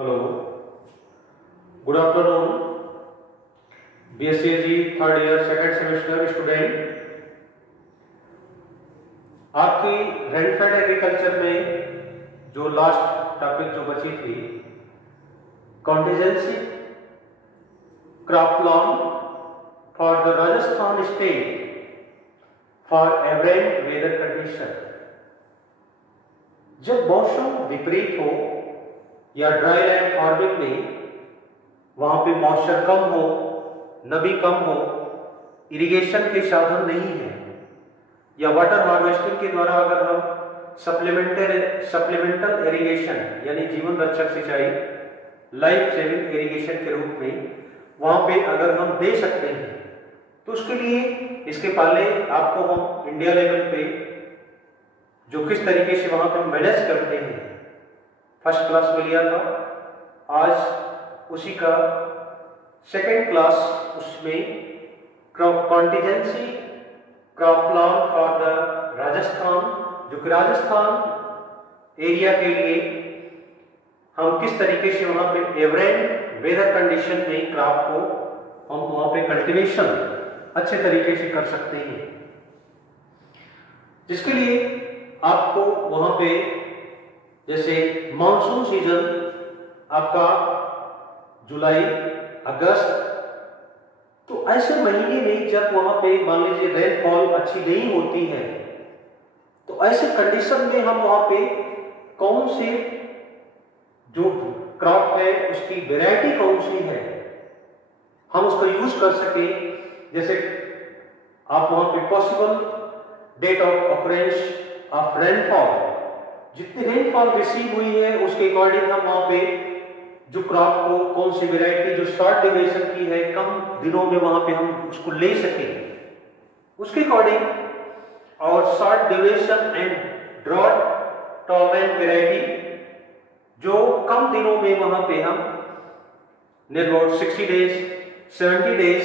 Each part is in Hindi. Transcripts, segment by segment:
Hello, good afternoon. BSc third year second semester student, आपकी रेनफेड एग्रीकल्चर में जो लास्ट टॉपिक जो बची थी, contingency crop plan for the Rajasthan state for average weather condition. जब मौसम विपरीत हो या ड्राई लैंड फार्मिंग में वहां पे मॉइस्चर कम हो, नमी कम हो, इरिगेशन के साधन नहीं है, या वाटर हार्वेस्टिंग के द्वारा अगर हम सप्लीमेंटल इरिगेशन यानी जीवन रक्षक सिंचाई, लाइफ सेविंग इरिगेशन के रूप में वहां पे अगर हम दे सकते हैं, तो उसके लिए इसके पहले आपको हम इंडिया लेवल पे जो किस तरीके से वहां पे मैनेज करते हैं फर्स्ट क्लास में लिया था। आज उसी का सेकेंड क्लास, उसमें contingency crop plan for the Rajasthan, जो कि राजस्थान एरिया के लिए हम किस तरीके से वहां पे एवरेज वेदर कंडीशन में क्रॉप को हम वहां पे कल्टीवेशन अच्छे तरीके से कर सकते हैं, जिसके लिए आपको वहां पे जैसे मानसून सीजन आपका जुलाई अगस्त, तो ऐसे महीने में जब वहां पे मान लीजिए रेनफॉल अच्छी नहीं होती है, तो ऐसे कंडीशन में हम वहां पे कौन से जो क्रॉप है उसकी वैरायटी कौन सी है हम उसको यूज कर सके। जैसे आप वहां पे possible date of occurrence of rainfall, जितनी रेनफॉल रिसीव हुई है उसके अकॉर्डिंग हम वहां पे जो क्रॉप को कौन सी वैरायटी जो शॉर्ट ड्यूरेशन की है, कम दिनों में वहां पे हम उसको ले सके, उसके अकॉर्डिंग, और short duration and drought tolerant variety जो कम दिनों में वहां पे हम near about 60 days, 70 days,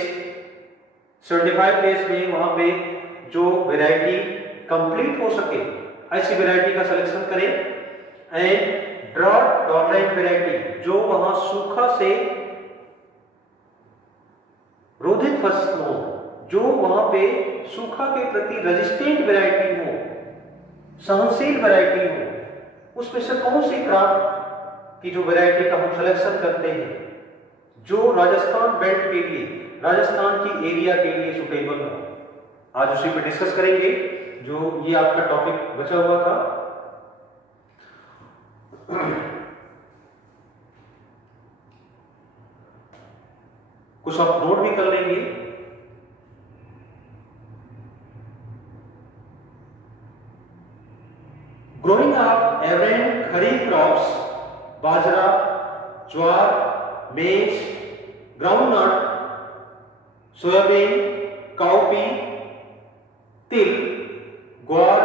75 days में वहां पे जो वैरायटी कंप्लीट हो सके, ऐसी वैरायटी का सिलेक्शन करें। एंड ड्रॉट टॉलरेंट वैरायटी जो वहां सूखा से रोधित फसल हो, जो वहां पे सूखा के प्रति रेजिस्टेंट वैरायटी हो, सहनशील वैरायटी हो, उसमें से कौन सी क्रॉप की जो वैरायटी का हम सिलेक्शन करते हैं जो राजस्थान बेल्ट के लिए, राजस्थान की एरिया के लिए सुटेबल हो। आज उसी पे डिस्कस करेंगे, जो ये आपका टॉपिक बचा हुआ था। कुछ आप नोट भी कर लेंगे। Growing of average kharif crops, bajra, jowar, maize, groundnut, soybean, cowpea, तिल, ग्वार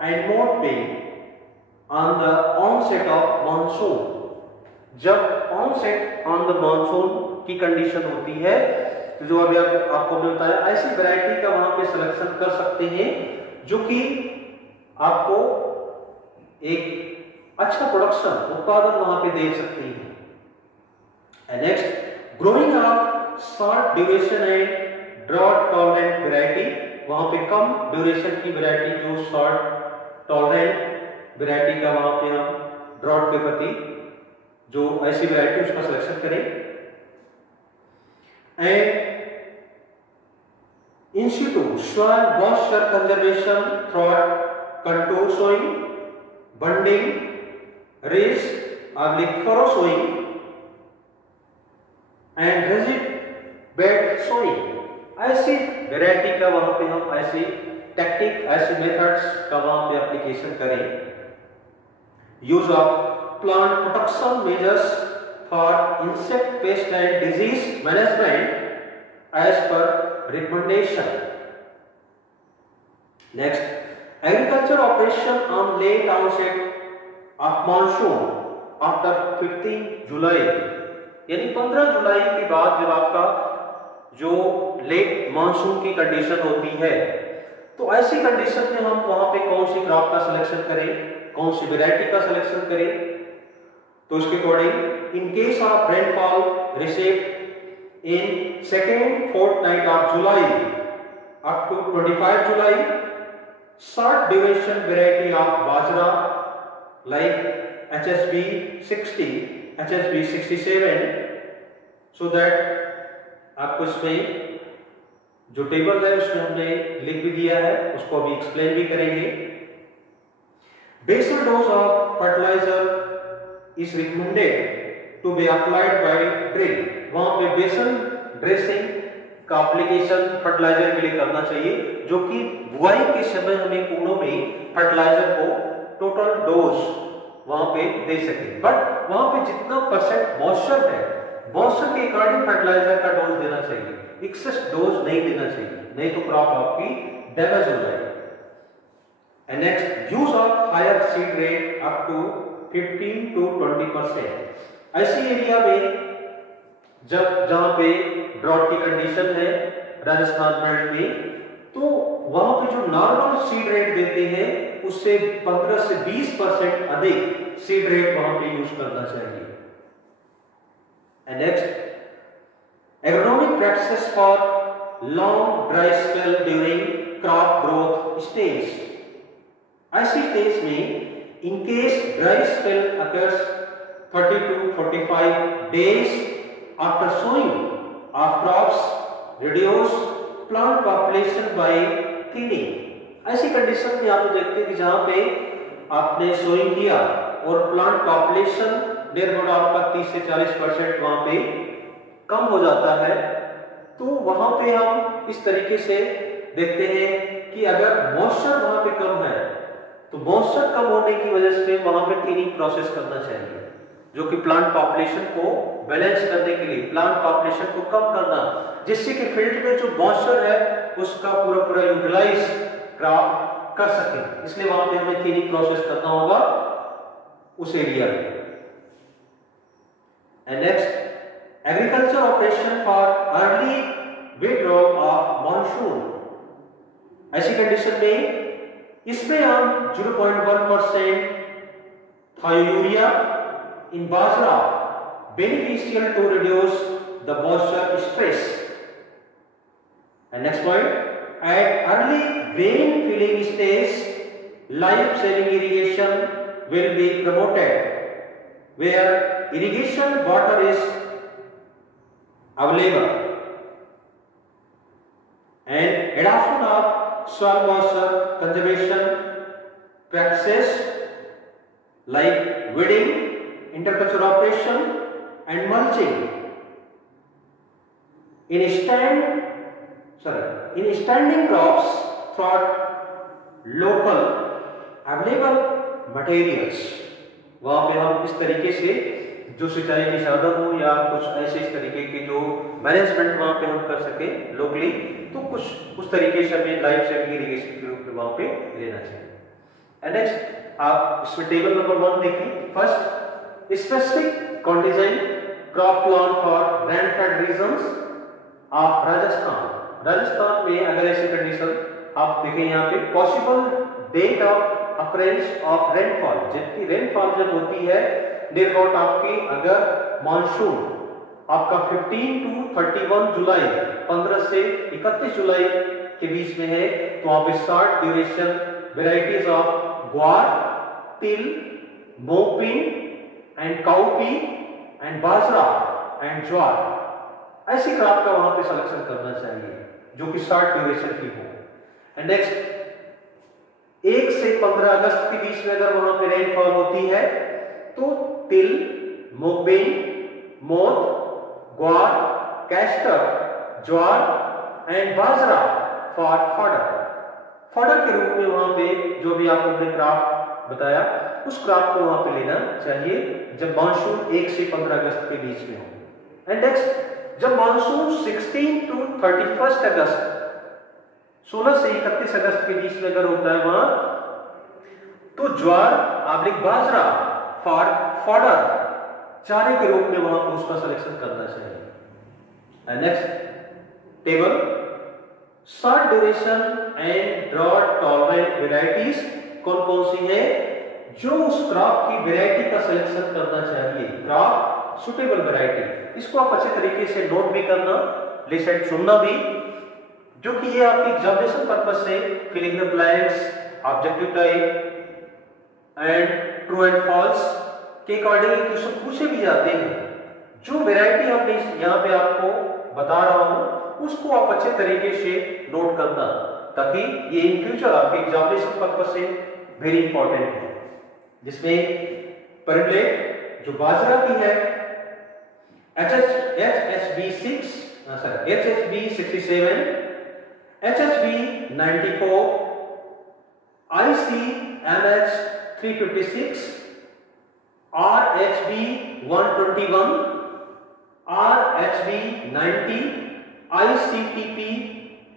and moat bean on the onset of monsoon। जब onset on the monsoon की कंडीशन होती है, तो जो अभी आपको मैं बताया, ऐसी वैरायटी का वहां पे सिलेक्शन कर सकते हैं जो कि आपको एक अच्छा प्रोडक्शन उत्पादन वहां पे दे सकती है। Next, growing of short duration and drought tolerant variety, वहां पे कम ड्यूरेशन की वैरायटी जो शॉर्ट टॉलरेंट वैरायटी का वहां पे हम ड्रॉट के प्रति जो ऐसी वैरायटी उसका सिलेक्शन करें। And in situ soil moisture conservation through contour sowing, bunding, raised oblique furrow sowing and ridged bed sowing, ऐसी वैरायटी का वहां पे हम ऐसी टेक्निक, ऐसे मेथड्स का वहां पे एप्लीकेशन करें। Use of plant protection measures for insect pest and disease management as per recommendation. Next, agriculture operation on late outset of monsoon after 15 July, यानी 15 जुलाई के बाद जब आपका जो लेट मॉनसून की कंडीशन होती है, तो ऐसी कंडीशन में हम वहां पे कौन सी क्रॉप का सिलेक्शन करें, कौन सी वैरायटी का सिलेक्शन करें। तो उसके according in case of rainfall received in second fortnight of July up to 25 July, short duration variety of bajra like HSB 60, HSB 67, so that आपको इसमें जो टेबल है उसमें हमने लिख भी दिया है, उसको अभी एक्सप्लेन भी करेंगे। Basal dose of fertilizer is recommended to be applied by drill। वहां पे बेसल ड्रेसिंग का एप्लीकेशन फर्टिलाइजर के लिए करना चाहिए, जो कि बुआई के समय हमें कूड़ों में फर्टिलाइजर को टोटल डोज वहां पे दे सके। बट वहां पे जितना परसेंट मॉइस्चर है, मॉइस्चर के अकॉर्डिंग फर्टिलाइजर का डोज देना चाहिए, एक्सेस डोज नहीं देना चाहिए, नहीं तो क्रॉप आपकी डैमेज हो जाएगी। And next, use of higher seed rate up to 15 to 20%। ऐसी एरिया में जब जहां पे ड्रॉट की कंडीशन है राजस्थान बेल्ट में, तो वहां पे जो नॉर्मल सीड रेट देते हैं उससे 15 से 20% अधिक सीड रेट वहां पे यूज करना चाहिए। And next, agronomic practices for long dry spell during crop growth stage। ऐसी स्टेज में in case dry spell occurs 30 to 45 days after sowing of crops, reduce plant population by thinning। ऐसी कंडीशन में आप देखते हैं कि जहां पे आपने सोइंग किया और प्लांट पॉपुलेशन नियर अबाउट आपका 30 से 40% वहां पे कम हो जाता है, तो वहां पे हम इस तरीके से देखते हैं कि अगर मॉइस्चर वहां पे कम है तो मॉइस्चर कम होने की वजह से वहां पे थिनिंग प्रोसेस करना चाहिए, जो कि प्लांट पॉपुलेशन को बैलेंस करने के लिए, प्लांट पॉपुलेशन को कम करना, जिससे कि फील्ड में जो मॉइस्चर है उसका पूरा पूरा यूटिलाइज क्रॉप कर सके। इसलिए वहां पे हमें थिनिंग प्रोसेस करना होगा उस एरिया में। And next, agriculture operation for early withdrawal of monsoon. ऐसी कंडीशन में इसमें हम 0.1% thiourea in bajra beneficial to reduce the moisture stress। And next point, at early vein filling stage, life saving irrigation will be promoted where irrigation water is available, and adoption of soil moisture conservation practices like weeding, intercultural operation and mulching in standing crops throughout local available materials। वहां पे हम इस तरीके से जो सिंचाई के साधन हो या कुछ ऐसे इस तरीके के जो मैनेजमेंट वहां पे हम कर सके लोकली, तो कुछ उस तरीके से हमें लाइफ सेविंग इरिगेशन के रूप में वहां पे लेना चाहिए। एंड नेक्स्ट, आप इसमें टेबल नंबर 1 देखिए। First, specific condition crop plan for rainfed regions of Rajasthan. Rajasthan में अगर ऐसी कंडीशन आप देखें, यहाँ पे possible date of occurrence of rainfall, जितनी रेनफॉल जब होती है नियर अबाउट आपकी, अगर मानसून आपका 15 to 31 जुलाई, 15 से 31 जुलाई के बीच में है, तो वहां पे short duration varieties of guar, til, मोपिन and cowpea and bajra and jowar, ऐसी क्रॉप का वहां पे सिलेक्शन करना चाहिए जो कि शॉर्ट ड्यूरेशन की हो। एंड नेक्स्ट, 1 से 15 अगस्त के बीच में अगर वहां पे रेनफॉल होती है तो तिल, मोकबेन, मोठ, ग्वार, castor, jowar and bajra for fodder के रूप में वहां पे जो भी आपको हमने क्रॉप बताया उस क्रॉप को वहां पे लेना चाहिए जब मानसून 1 से 15 अगस्त के बीच में हो। एंड नेक्स्ट, जब मानसून 16 to 31 अगस्त, 16 से 31 अगस्त के बीच में अगर होता है वहां, तो ज्वार आब्लिक बाजरा फॉर फॉडर चारे के रूप में वहां पर उसका सिलेक्शन करना चाहिए। And next table, short duration and drought tolerant varieties कौन कौन सी है, जो उस क्रॉप की वैरायटी का सिलेक्शन करना चाहिए, क्रॉप सुटेबल वैरायटी, इसको आप अच्छे तरीके से नोट भी करना, लिस्ट सुनना भी, जो कि ये आपकी एग्जामिनेशन पर्पस से filling the blanks, objective type and true and false के अकॉर्डिंग क्वेश्चन पूछे भी जाते हैं। जो वैरायटी हमने यहाँ पे आपको बता रहा हूँ उसको आप अच्छे तरीके से नोट करना, ताकि ये इन फ्यूचर आपके एग्जामिनेशन पर्पस से वेरी इंपॉर्टेंट है। जिसमें परलेट जो बाजरा की है HSB 67, HSB 94, ICMH 356, RHB 121, RHB 90, ICTP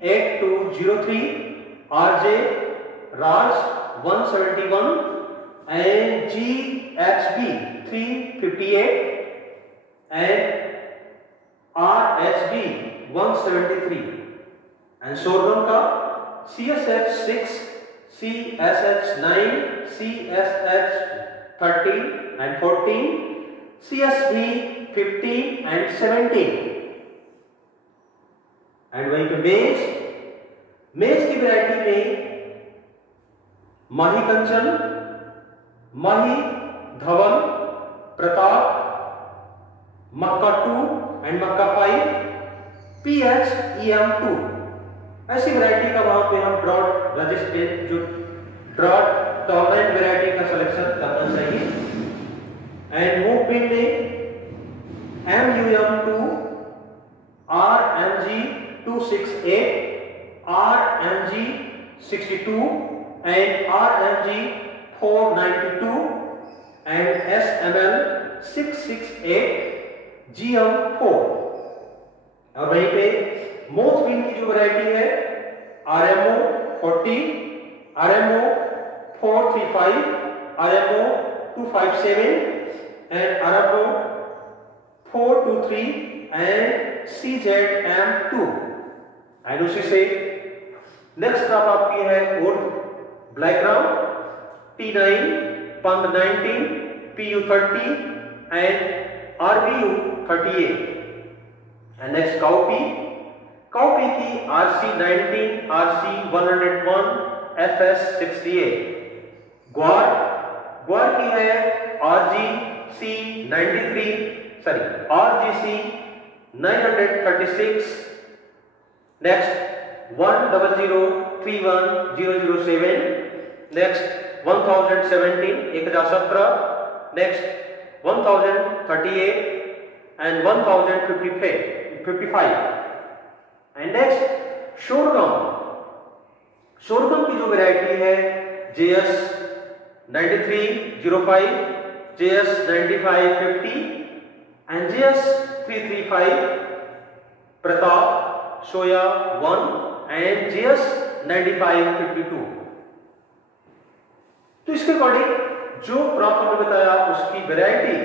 8203, RJ Raj 171 and GHB 358 and RHB 173 and sorghum का CSH 6, CSH 9, CSH 13 and 14, CSB 15 and 17 and वहीं पे मेज की वैरायटी में माही कंचन, माही धवन, प्रताप, मक्का 2 एंड मक्का 5, PHEM2, ऐसी वैरायटी का वहां पे हम ड्रॉट रजिस्टेंट जो ड्रॉट टॉलरेंट वैरायटी का सिलेक्शन करना चाहिए। एंड मूवमेंट में MUM2, RMG 268, RMG 62 and RMG 492 and SML 668, GM4। और वहीं पे मोथ बीन की जो वैरायटी है RMO 40, RMO 435, RMO 257 and RMO 423 and CZM2। And उसी से नेक्स्ट क्रॉप आपकी है उर्द black gram T9, पंद 19, PU 30 and RBU 38 and next cowpea की RC 19, RC 101, FS 68। ग्वार की है RGC 936, next 10031,007, next 1017, next 1038 and 1055 and next sorghum की जो वैरायटी है JS 9305, JS 9550 and JS 335, Pratap soya 1 and JS 9552। तो इसके अकॉर्डिंग जो क्रॉप हमने बताया उसकी वैरायटी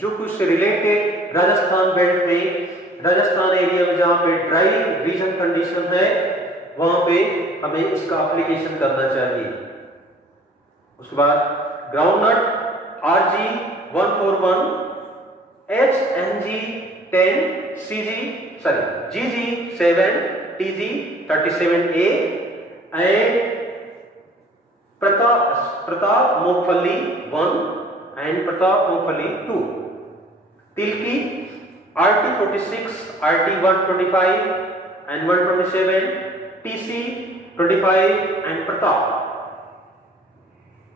जो कुछ से रिलेटेड राजस्थान बेल्ट में, राजस्थान एरिया में जहां पे ड्राई रीजन कंडीशन है वहां पे हमें इसका एप्लीकेशन करना चाहिए। उसके बाद groundnut RG 141, HNG 10, GG 7, TG 37A and Pratap मूंगफली 1 एंड प्रताप मूंगफली 2। तिल की RT 46, RT 125 and 127, TC 25 and Pratap.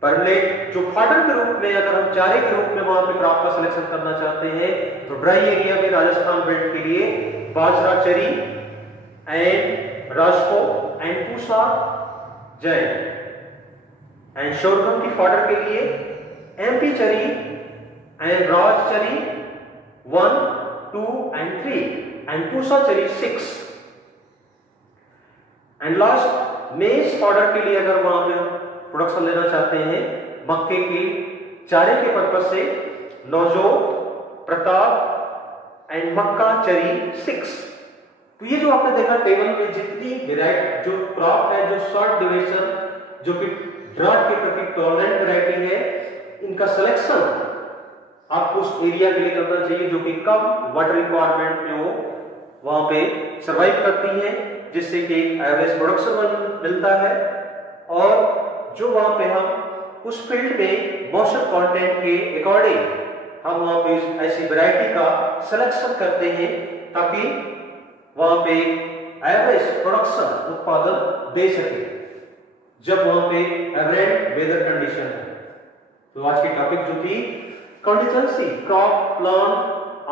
परलेट जो फाडर के रूप में, अगर हम चारे के रूप में वहां पे क्रॉप का सिलेक्शन करना चाहते हैं तो ड्राई एरिया में राजस्थान बेल्ट के लिए बाजरा चरी एंड राजको एंड पूसा जय एंड शोरगम की फॉडर के लिए MP चरी एंड राज चरी 1, 2 एंड 3 एंड पूसा चरी 6 एंड लास्ट मेज फॉडर के लिए अगर वहां पे प्रोडक्शन लेना चाहते हैं मक्के की चारे के पर्पज से नौजो, प्रताप एंड मक्का चरी 6। तो ये जो आपने देखा टेबल में जितनी वैरायटी जो क्रॉप है, जो शॉर्ट ड्यूरेशन जो कि ड्राट के प्रति टॉलरेंट वैरायटी है, इनका सिलेक्शन आपको उस एरिया के लिए करना चाहिए जो कि कम वाटर रिक्वायरमेंट में हो, वहां पे सर्वाइव करती है, जिससे कि एवरेज प्रोडक्शन मिलता है। और जो वहां पे हम उस फील्ड में मॉइस्चर कंटेंट के अकॉर्डिंग हम वहां पे ऐसी वैरायटी का सिलेक्शन करते हैं ताकि वहां पे एवरेज प्रोडक्शन उत्पादन दे सके जब वहां पे एवरेज वेदर कंडीशन है। तो आज की टॉपिक जो थी contingency crop plan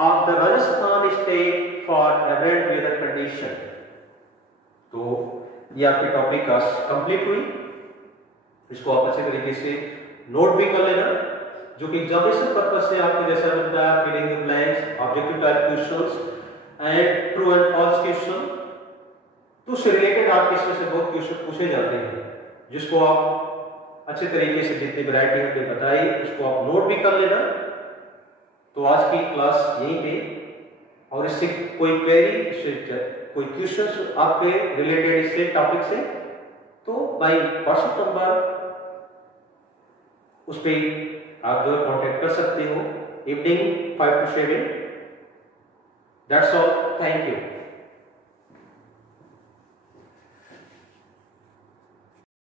of the Rajasthan state for average weather condition. तो ये आपकी टॉपिक आज कंप्लीट हुई। इसको आप अच्छे तरीके से नोट भी कर लेना, जो कि एग्जामिनेशन पर्पस से आपको जैसा मिलता है filling the blanks, objective type questions and true and false question, तो उससे रिलेटेड आपके इसमें से बहुत क्वेश्चन पूछे जाते हैं, जिसको आप अच्छे तरीके से जितनी वैरायटी हमने बताई उसको आप नोट भी कर लेना। तो आज की क्लास यहीं पे, और इससे कोई क्वेरी, इससे कोई क्वेश्चन आपके रिलेटेड इससे टॉपिक से, तो बाय व्हाट्सएप नंबर उस पे आप जो कांटेक्ट कर सकते हो evening 5 to 7। That's all, thank you.